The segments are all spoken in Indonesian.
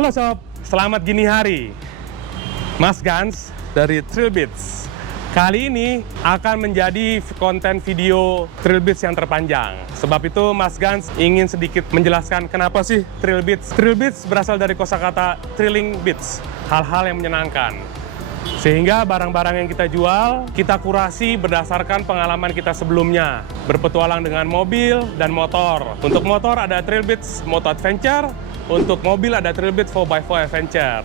Halo sob, selamat gini hari. Mas Gans dari Trilbits. Kali ini akan menjadi konten video Trilbits yang terpanjang. Sebab itu Mas Gans ingin sedikit menjelaskan kenapa sih Trilbits. Trilbits berasal dari kosakata thrilling bits, hal-hal yang menyenangkan. Sehingga barang-barang yang kita jual, kita kurasi berdasarkan pengalaman kita sebelumnya. Berpetualang dengan mobil dan motor. Untuk motor ada Trilbits Moto Adventure, untuk mobil ada Trilbits 4x4 Adventure.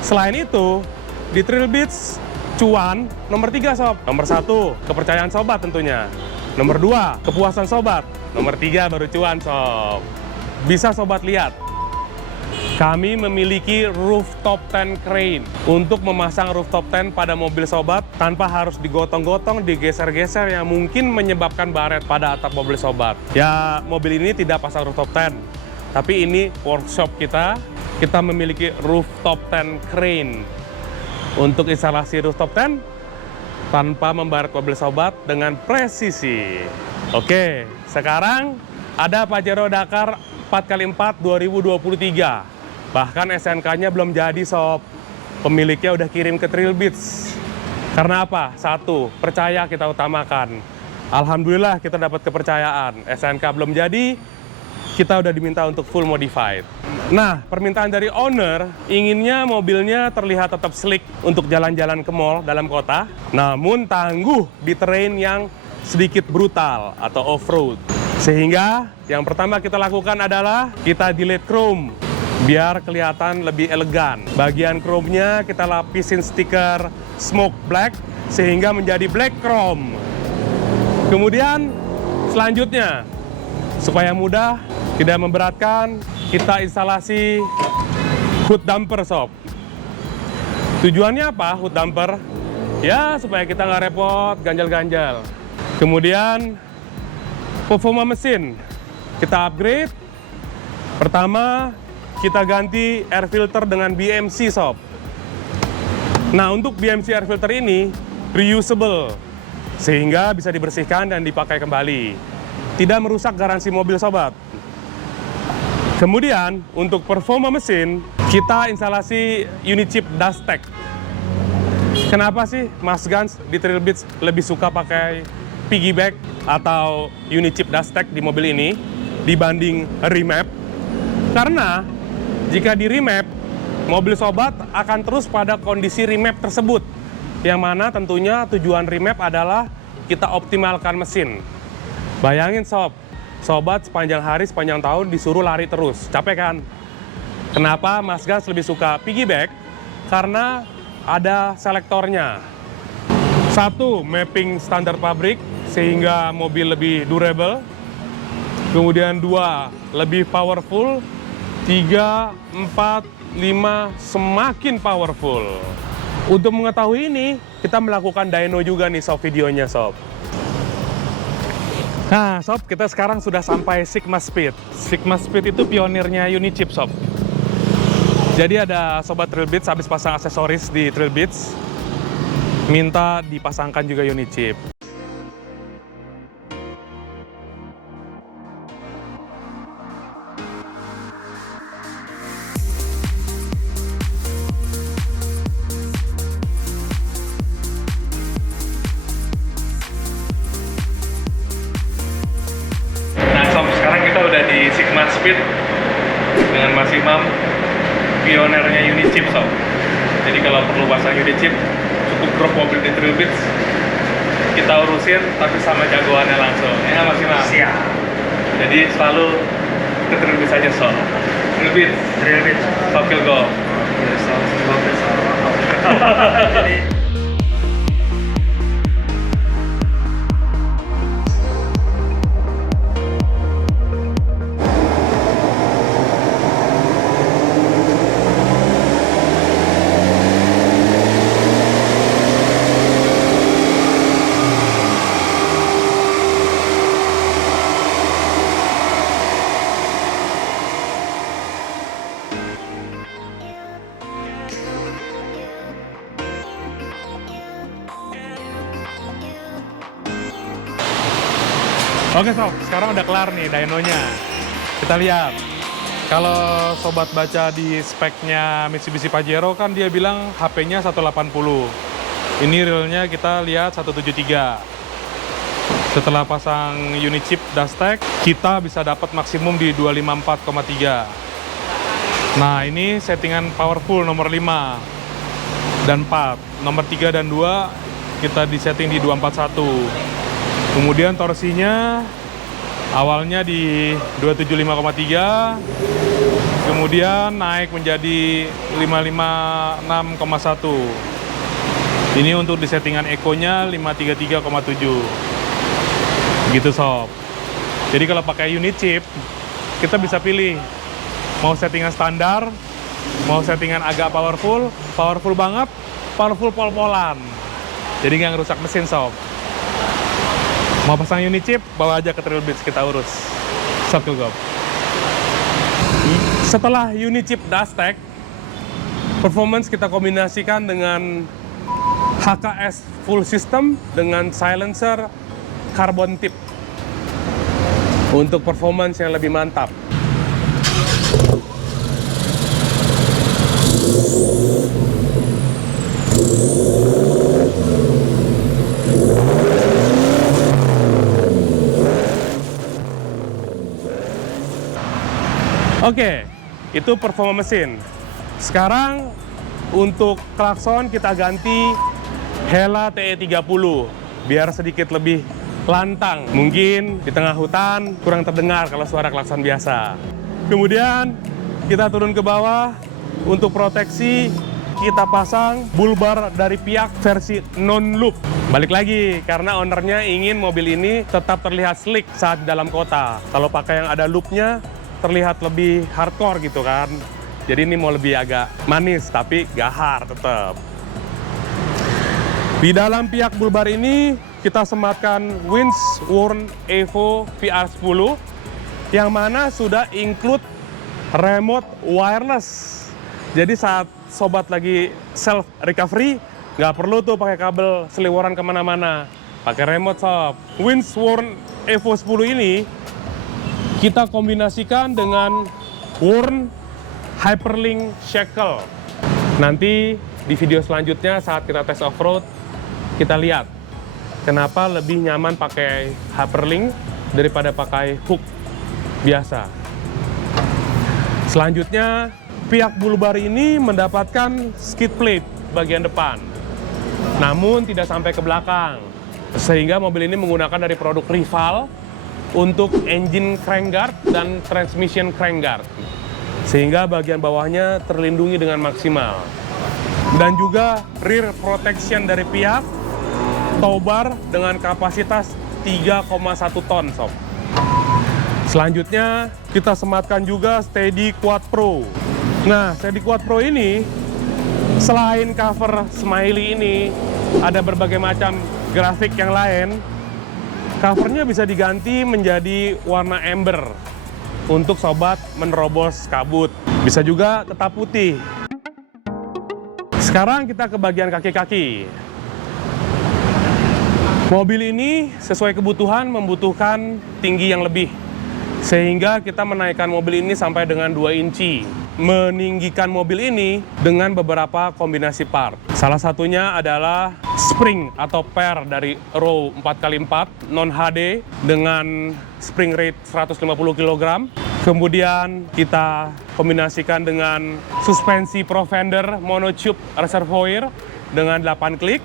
Selain itu, di Trilbits cuan nomor 3 sob. Nomor 1, kepercayaan sobat tentunya. Nomor 2, kepuasan sobat. Nomor 3 baru cuan sob. Bisa sobat lihat. Kami memiliki rooftop tent crane untuk memasang rooftop tent pada mobil sobat tanpa harus digotong-gotong, digeser-geser yang mungkin menyebabkan baret pada atap mobil sobat. Ya, mobil ini tidak pasang rooftop tent, tapi ini workshop kita memiliki rooftop tent crane untuk instalasi rooftop tent tanpa membaret mobil sobat dengan presisi. Oke, sekarang ada Pajero Dakar 4x4 2023. Bahkan SNK-nya belum jadi sob. Pemiliknya udah kirim ke Trilbits. Karena apa? 1, percaya kita utamakan. Alhamdulillah kita dapat kepercayaan. SNK belum jadi, kita udah diminta untuk full modified. Nah, permintaan dari owner, inginnya mobilnya terlihat tetap slick untuk jalan-jalan ke mall dalam kota, namun tangguh di terrain yang sedikit brutal atau off-road. Sehingga yang pertama kita lakukan adalah kita delete chrome, biar kelihatan lebih elegan. Bagian chrome-nya kita lapisin stiker smoke black, sehingga menjadi black chrome. Kemudian selanjutnya, supaya mudah, tidak memberatkan, kita instalasi hood damper sob. Tujuannya apa hood damper? Ya, supaya kita nggak repot ganjal-ganjal. Kemudian performa mesin kita upgrade. Pertama, kita ganti air filter dengan BMC sob. Nah, untuk BMC air filter ini reusable, sehingga bisa dibersihkan dan dipakai kembali. Tidak merusak garansi mobil sobat. Kemudian, untuk performa mesin, kita instalasi unit chip Dustech. Kenapa sih Mas Gans di Trilbits lebih suka pakai piggyback atau unit chip Dustech di mobil ini dibanding remap? Karena jika di remap, mobil sobat akan terus pada kondisi remap tersebut. Yang mana tentunya tujuan remap adalah kita optimalkan mesin. Bayangin sobat sepanjang hari, sepanjang tahun disuruh lari terus. Capek kan? Kenapa Mas Gans lebih suka piggyback? Karena ada selektornya. 1, mapping standar pabrik sehingga mobil lebih durable. Kemudian 2, lebih powerful. 3, 4, 5, semakin powerful. Untuk mengetahui ini, kita melakukan dyno juga nih sob, videonya sob. Nah sob, kita sekarang sudah sampai Sigma Speed. Sigma Speed itu pionirnya unit chip sob. Jadi ada sobat Trilbits habis pasang aksesoris di Trilbits, minta dipasangkan juga unit chip. Di Sigma Speed dengan Mas Imam, pionernya unit chip sob. Jadi kalau perlu pasang unit chip, cukup drop mobil di Trilbits, kita urusin tapi sama jagoannya langsung. Ya Mas Imam? Siap. Jadi selalu ke Trilbits aja sob. Trilbits Tokyo Golf. Jadi Oke sob, sekarang udah kelar nih dynonya. Kita lihat. Kalau sobat baca di speknya Mitsubishi Pajero kan dia bilang HP-nya 180. Ini realnya kita lihat 173. Setelah pasang unit chip Dastek, kita bisa dapat maksimum di 254,3. Nah, ini settingan powerful nomor 5 dan 4. Nomor 3 dan 2 kita disetting di 241. Kemudian torsinya awalnya di 275,3, kemudian naik menjadi 556,1. Ini untuk di settingan eco-nya 533,7. Gitu sob. Jadi kalau pakai unit chip, kita bisa pilih mau settingan standar, mau settingan agak powerful, powerful banget, powerful pol-polan. Jadi nggak ngerusak mesin sob. Mau pasang unit chip, bawa aja ke Trilbits, kita urus. Sob Gob. Setelah unit chip Dastek, performance kita kombinasikan dengan HKS full system dengan silencer carbon tip untuk performance yang lebih mantap. Oke, itu performa mesin. Sekarang untuk klakson kita ganti Hella TE30 biar sedikit lebih lantang. Mungkin di tengah hutan kurang terdengar kalau suara klakson biasa. Kemudian kita turun ke bawah. Untuk proteksi kita pasang bull bar dari Piak versi non-loop. Balik lagi, karena ownernya ingin mobil ini tetap terlihat slick saat di dalam kota. Kalau pakai yang ada loopnya, terlihat lebih hardcore gitu kan. Jadi ini mau lebih agak manis, tapi gahar tetap. Di dalam Piak bull bar ini, kita sematkan Windsworn Evo VR10, yang mana sudah include remote wireless. Jadi saat sobat lagi self recovery, nggak perlu tuh pakai kabel seliweran kemana-mana, pakai remote sob. Windsworn Evo 10 ini kita kombinasikan dengan Warn Hyperlink Shackle. Nanti di video selanjutnya saat kita tes off-road, kita lihat kenapa lebih nyaman pakai Hyperlink daripada pakai hook biasa. Selanjutnya, Piak bull bar ini mendapatkan skid plate bagian depan, namun tidak sampai ke belakang. Sehingga mobil ini menggunakan dari produk rival untuk engine crankguard dan transmission crankguard. Sehingga bagian bawahnya terlindungi dengan maksimal. Dan juga rear protection dari Piak, tow bar dengan kapasitas 3,1 ton sob. Selanjutnya kita sematkan juga Steady Quad Pro. Nah, Steady Quad Pro ini selain cover smiley ini ada berbagai macam grafik yang lain. Covernya bisa diganti menjadi warna amber untuk sobat menerobos kabut. Bisa juga tetap putih. Sekarang kita ke bagian kaki-kaki. Mobil ini sesuai kebutuhan membutuhkan tinggi yang lebih. Sehingga kita menaikkan mobil ini sampai dengan 2 inci. Meninggikan mobil ini dengan beberapa kombinasi part. Salah satunya adalah spring atau pair dari row 4x4 non HD dengan spring rate 150 kg. Kemudian kita kombinasikan dengan suspensi Pro Fender monotube reservoir dengan 8 klik.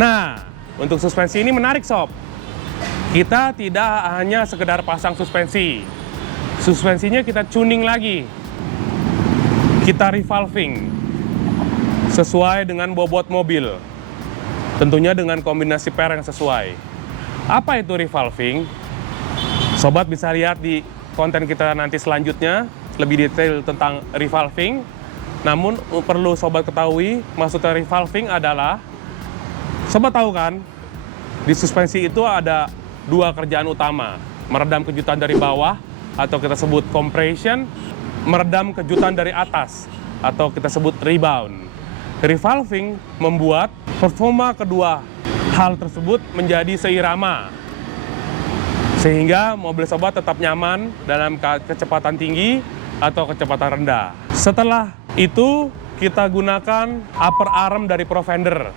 Nah, untuk suspensi ini menarik sob. Kita tidak hanya sekedar pasang suspensi. Suspensinya kita tuning lagi. Kita revolving sesuai dengan bobot mobil. Tentunya dengan kombinasi pair yang sesuai. Apa itu revolving? Sobat bisa lihat di konten kita nanti selanjutnya lebih detail tentang revolving. Namun perlu sobat ketahui, maksudnya revolving adalah, sobat tahu kan, di suspensi itu ada 2 kerjaan utama. Meredam kejutan dari bawah atau kita sebut compression, meredam kejutan dari atas atau kita sebut rebound. Revolving membuat performa kedua hal tersebut menjadi seirama. sehingga mobil sobat tetap nyaman dalam kecepatan tinggi atau kecepatan rendah. Setelah itu kita gunakan upper arm dari Provender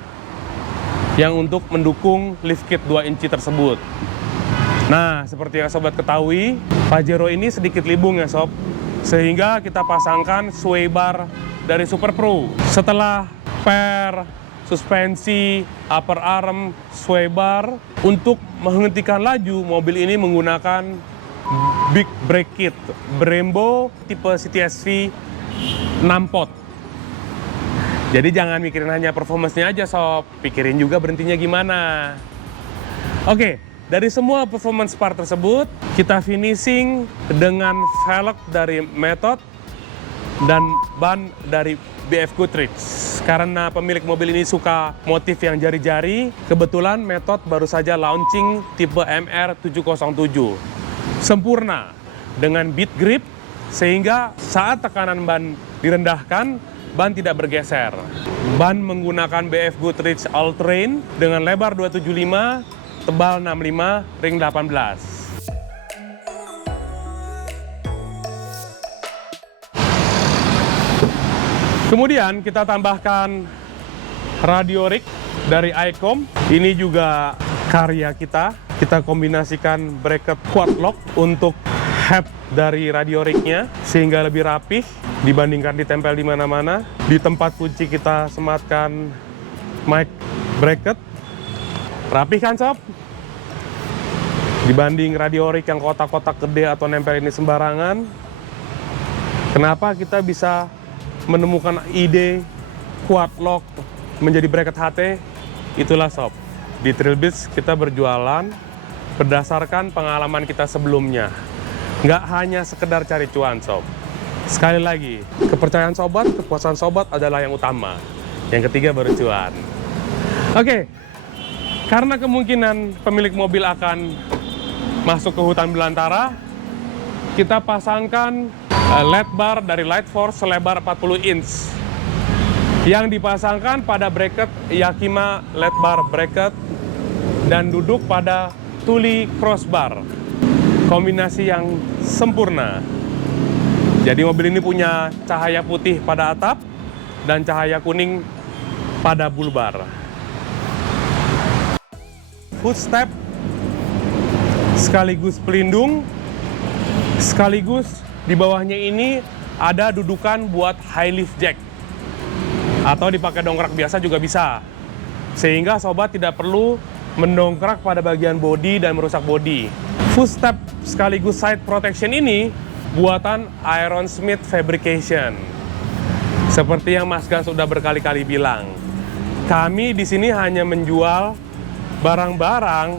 yang untuk mendukung lift kit 2 inci tersebut. Nah, seperti yang sobat ketahui, Pajero ini sedikit libung ya sob, sehingga kita pasangkan sway bar dari Super Pro. Setelah per, suspensi, upper arm, sway bar, untuk menghentikan laju, mobil ini menggunakan big brake kit Brembo tipe CTSV 6 pot. Jadi jangan mikirin hanya performance-nya aja sob, pikirin juga berhentinya gimana. Oke. Dari semua performance part tersebut, kita finishing dengan velg dari Method dan ban dari BF Goodrich. Karena pemilik mobil ini suka motif yang jari-jari, kebetulan Method baru saja launching tipe MR707. Sempurna dengan bead grip, sehingga saat tekanan ban direndahkan, ban tidak bergeser. Ban menggunakan BF Goodrich All Terrain dengan lebar 275, tebal 65, ring 18. Kemudian kita tambahkan radio rig dari iCom. Ini juga karya kita. Kita kombinasikan bracket quad lock untuk head dari radio rignya sehingga lebih rapih dibandingkan ditempel di mana-mana. Di tempat kunci kita sematkan mic bracket. Rapih kan sob? Dibanding radio rig yang kotak-kotak gede atau nempel ini sembarangan. Kenapa kita bisa menemukan ide quad lock menjadi bracket HT? Itulah sob, di Trilbits kita berjualan berdasarkan pengalaman kita sebelumnya. Nggak hanya sekedar cari cuan sob. Sekali lagi, kepercayaan sobat, kepuasan sobat adalah yang utama. Yang ketiga baru cuan. Oke. Karena kemungkinan pemilik mobil akan masuk ke hutan belantara, kita pasangkan LED bar dari Light Force selebar 40 inch yang dipasangkan pada bracket Yakima LED bar bracket dan duduk pada tuli crossbar. Kombinasi yang sempurna. Jadi mobil ini punya cahaya putih pada atap dan cahaya kuning pada bulbar. Footstep sekaligus pelindung, sekaligus di bawahnya ini ada dudukan buat high lift jack atau dipakai dongkrak biasa juga bisa, sehingga sobat tidak perlu mendongkrak pada bagian bodi dan merusak bodi. Footstep sekaligus side protection ini buatan Ironsmith Fabrication. Seperti yang Mas Gans sudah berkali-kali bilang, kami di sini hanya menjual barang-barang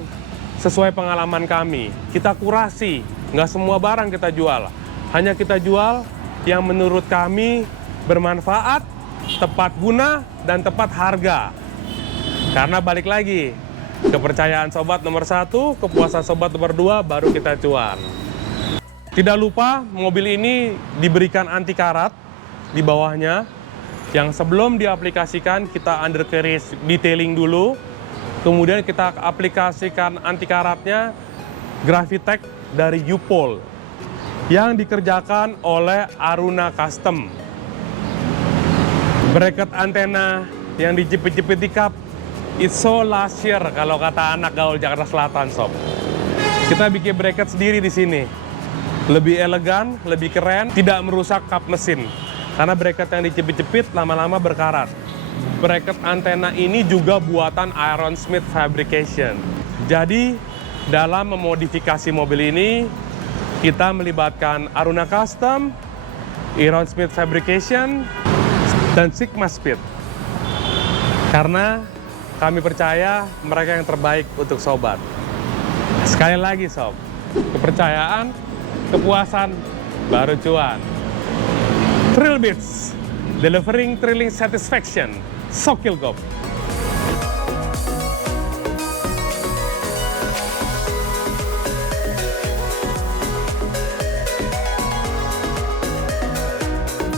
sesuai pengalaman kami. Kita kurasi, nggak semua barang kita jual. Hanya kita jual yang menurut kami bermanfaat, tepat guna, dan tepat harga. Karena balik lagi, kepercayaan sobat nomor 1, kepuasan sobat nomor 2, baru kita cuan. Tidak lupa, mobil ini diberikan anti karat di bawahnya, yang sebelum diaplikasikan kita undercarriage detailing dulu. Kemudian kita aplikasikan anti karatnya Gravitech dari U-POL yang dikerjakan oleh Aruna Custom. Bracket antena yang dijepit-jepit di kap, it's so lasher kalau kata anak gaul Jakarta Selatan sob. Kita bikin bracket sendiri di sini. Lebih elegan, lebih keren, tidak merusak kap mesin. Karena bracket yang dijepit-jepit lama-lama berkarat. Bracket antena ini juga buatan Ironsmith Fabrication. Jadi, dalam memodifikasi mobil ini, kita melibatkan Aruna Custom, Ironsmith Fabrication, dan Sigma Speed. Karena kami percaya mereka yang terbaik untuk sobat. Sekali lagi sob, kepercayaan, kepuasan, baru cuan. Trilbits, delivering thrilling satisfaction. Sokil Gop.